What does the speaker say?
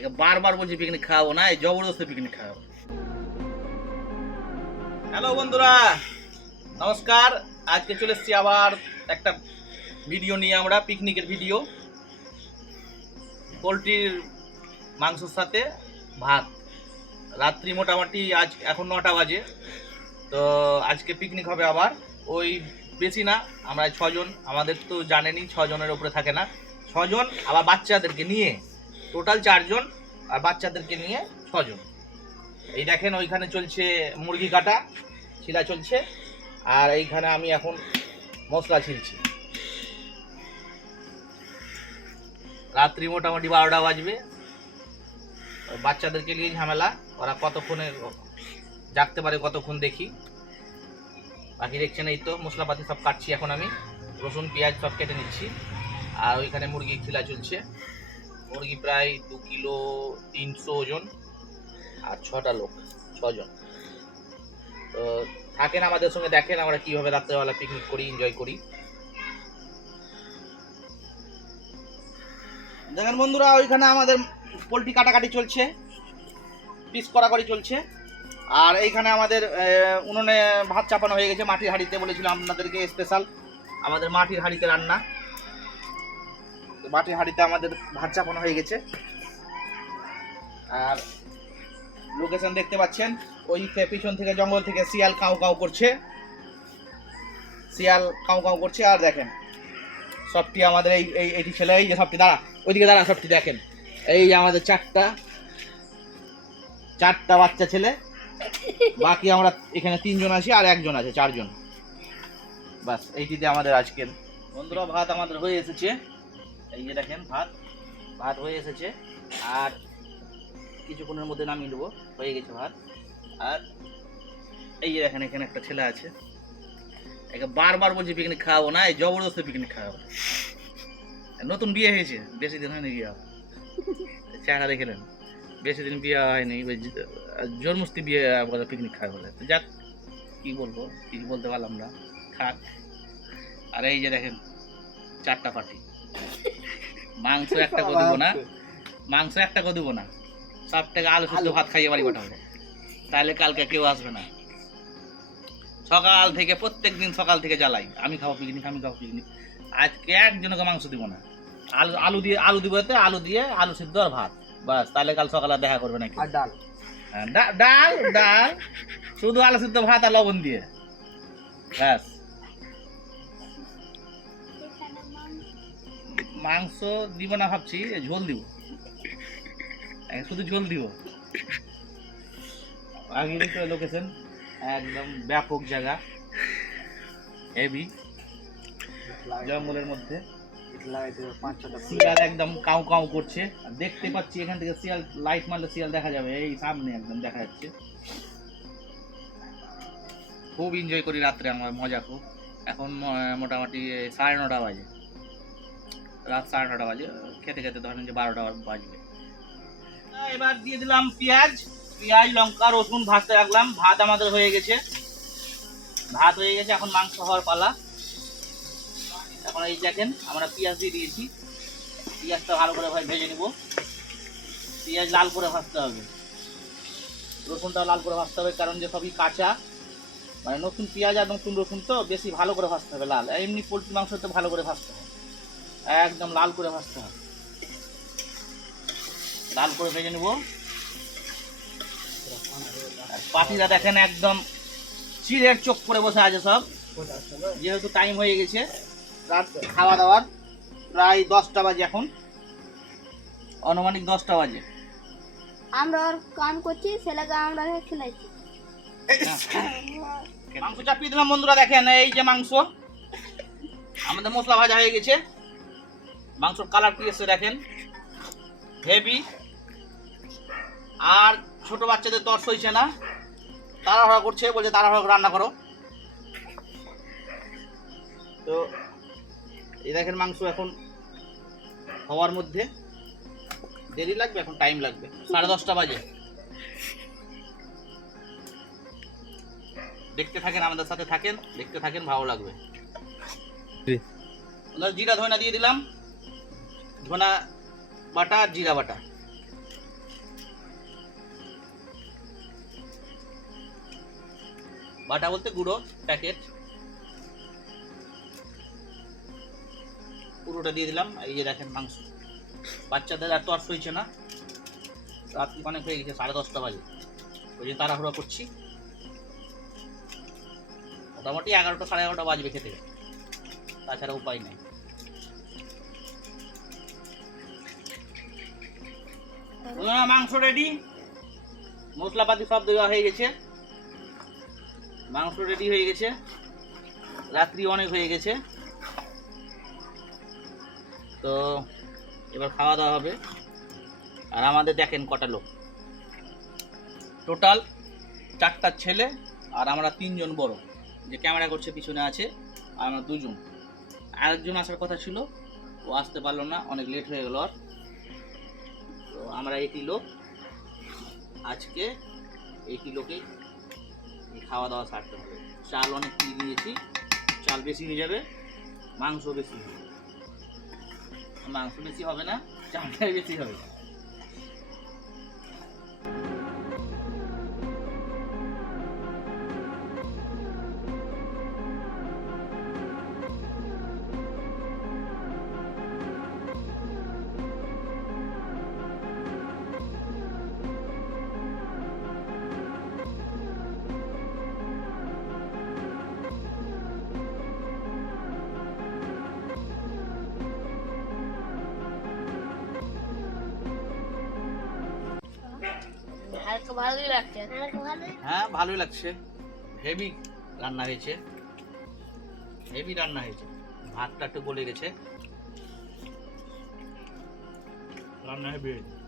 একে বারবার বলছি পিকনিক খাওয়াবো না, এই জবরদস্তি পিকনিক খাওয়াবো। হ্যালো বন্ধুরা, নমস্কার। আজকে চলে এসেছি আবার একটা ভিডিও নিয়ে, আমরা পিকনিকের ভিডিও। পোলট্রির মাংসের সাথে ভাত, রাত্রি মোটামুটি আজ এখন 9টা বাজে। তো আজকে পিকনিক হবে আবার, ওই বেশি না, আমরা 6 জন। আমাদের তো জানেনই 6 জনের উপরে থাকে না, 6 জন আবার বাচ্চাদেরকে নিয়ে টোটাল 4 জন, আর বাচ্চাদেরকে নিয়ে 6 জন। এই দেখেন ওইখানে চলছে মুরগি কাটা ছিলা চলছে, আর এইখানে আমি এখন মশলা ছিলছি। রাত্রি মোটামুটি 12টা বাজবে। বাচ্চাদেরকে নিয়ে ঝামেলা, ওরা কতক্ষণে জাগতে পারে কতক্ষণ দেখি। বাকি দেখছেন, এই তো মশলাপাতি সব কাটছি এখন আমি, রসুন পেঁয়াজ সব কেটে নিচ্ছি। আর ওইখানে মুরগি খিলা চলছে, মুরগি প্রায় 2 কিলো 300 ওজন, আর 6টা লোক, 6 জন। তো থাকেন আমাদের সঙ্গে, দেখেন আমরা কিভাবে রাত্রেবেলা পিকনিক করি, এনজয় করি। দেখেন বন্ধুরা, ওইখানে আমাদের পোলট্রি কাটাকাটি চলছে, পিস করাকরি চলছে। আর এইখানে আমাদের উনুনে ভাত চাপানো হয়ে গেছে মাটির হাঁড়িতে। বলেছিলাম আপনাদেরকে স্পেশাল আমাদের মাটির হাঁড়িতে রান্না, মাটির হাঁড়িতে আমাদের ভাত চাপানো হয়ে গেছে। আর লোকেশন দেখতে পাচ্ছেন, ওই পিছন থেকে জঙ্গল থেকে শিয়াল কাউ কাউ করছে, শিয়াল কাউ কাউ করছে। আর দেখেন সবটি আমাদের এইটি ছেলে, এই যে সবটি দাঁড়া, ওইদিকে দাঁড়া, সবটি দেখেন, এই যে আমাদের চারটা বাচ্চা ছেলে। বাকি আমরা এখানে 3 জন আছি, আর 1 জন আছে, 4 জন। বাস এইটিতে আমাদের আজকের বন্ধুরা ভাত আমাদের হয়ে এসেছে। এই যে দেখেন ভাত হয়ে এসেছে, আর কিছুক্ষণের মধ্যে নামিয়ে নেবো, হয়ে গেছে ভাত। আর এই যে দেখেন এখানে একটা ছেলে আছে, একে বারবার বলছি পিকনিক খাওয়াবো না, এই জবরদস্তি পিকনিক খাওয়াবো। নতুন বিয়ে হয়েছে, বেশি দিন হয়নি বিয়ে, চেহারা দেখলেন, বেশি দিন বিয়ে হয়নি, জোরমস্তি বিয়ে পিকনিক খায় বলে। তো যাক, কি বলবো, কিছু বলতে পারলাম না, খাক। আর এই যে দেখেন 4টা পাটি, মাংস একটা করে দেবো না, সব থেকে আলু শুদ্ধ ভাত খাইয়ে বাড়ি পাঠাবো, তাহলে কালকে কেউ আসবে না। সকাল থেকে প্রত্যেক দিন সকাল থেকে জ্বালাই, আমি খাবো পিকনিক। আজকে একজনকে মাংস দিব না, আলু দিব, আলু দিয়ে আলু সিদ্ধ আর ভাত, বাস। তাহলে কাল সকালে দেখা করবে নাকি। আর ডাল শুধু আলু সিদ্ধ ভাত আর লবণ দিয়ে, ব্যাস। মাংস দিব না ভাবছি, ঝোল দিব, শুধু ঝোল দিব। আগে লোকেশন একদম ব্যাপক জায়গা, হেভি জঙ্গলের মধ্যে, শিয়াল একদম কাউ কাউ করছে। দেখতে পাচ্ছি এখান থেকে শিয়াল, লাইট মারলে শিয়াল দেখা যাবে, এই সামনে একদম দেখা যাচ্ছে। খুব এনজয় করি রাত্রে, আমার মজা খুব। এখন মোটামুটি 9:30 বাজে, রাত 9:30 বাজে, খেতে খেতে ধরেন যে 12টা বাজবে। এবার দিয়ে দিলাম পেঁয়াজ, লঙ্কা, রসুন ভাজতে রাখলাম। ভাত আমাদের হয়ে গেছে, এখন মাংস হওয়ার পালা। এখন এই দেখেন আমরা পেঁয়াজ দিয়ে দিয়েছি, পেঁয়াজটা ভালো করে ভেজে নিব। পেঁয়াজ লাল করে ভাজতে হবে, রসুনটাও লাল করে ভাজতে হবে, কারণ যে সবই কাঁচা, মানে নতুন পেঁয়াজ আর নতুন রসুন তো বেশি ভালো করে ভাজতে হবে লাল। এমনি পোলট্রি মাংস তো ভালো করে ভাজতে হবে, একদম লাল করে ভাজতে হবে। লাল করে ভেজে নেব। পাখিরা দেখেন একদম চিড়ের চোখ করে বসে আছে সব, যেহেতু টাইম হয়ে গেছে রাত খাওয়া দাওয়ার, প্রায় 10টা বাজে, এখন আনুমানিক 10টা বাজে। আমরা কাম করছি, ছেলেকে আমরা খেলাইছি। মাংস চাপিয়ে দিলাম বন্ধুরা, দেখেন এই যে মাংস আমাদের মশলা ভাজা হয়ে গেছে। মাংসর কালার কি এসছে দেখেন, হেভি। আর ছোট বাচ্চাদের তর্স হয়েছে না, তাড়াহুড়া করছে, বলছে তাড়াহুড়া রান্না করো। তো এই দেখেন মাংস এখন হওয়ার মধ্যে দেরি লাগবে, এখন টাইম লাগবে, 10:30 বাজে। দেখতে থাকেন, আমাদের সাথে থাকেন, দেখতে থাকেন, ভালো লাগবে। জিরা ধনা দিয়ে দিলাম, ধনা বাটা, জিরা বাটা, বাটা বলতে গুঁড়ো প্যাকেট, পুরোটা দিয়ে দিলাম। এই যে দেখেন মাংস, বাচ্চাদের আর তো আর সইছে না, রাত্রি অনেক হয়ে গেছে, 10:30 বাজে, ওই যে তাড়াহুড়ো করছি। মোটামুটি 11টা 11:30 বাজবে খেতে, তাছাড়া উপায় নেই। মাংস রেডি, মশলাপাতি সব দেওয়া হয়ে গেছে, মাংস রেডি হয়ে গেছে, রাত্রি অনেক হয়ে গেছে, তো এবার খাওয়া দাওয়া হবে। আর আমাদের দেখেন কটা লোক, টোটাল 4টা ছেলে আর আমরা 3 জন বড়, যে ক্যামেরা করছে পিছনে আছে, আর আমরা 2 জন। আরেকজন আসার কথা ছিল, ও আসতে পারলো না, অনেক লেট হয়ে গেল। আর তো আমরা 80 লোক আজকে, 80 লোকে খাওয়া দাওয়া সারতে হবে। চাল অনেক কিনে নিয়েছি, চাল বেশি হয়ে যাবে, মাংস বেশি হবে। মাংস বেশি হবে না, চালটাই বেশি হবে। হালকা ভালোই লাগছে। হ্যাঁ ভালোই লাগছে, হেভি রান্না হয়েছে, হেভি রান্না হয়েছে। ভাতটা একটু গলে গেছে, রান্না হেভি হয়েছে।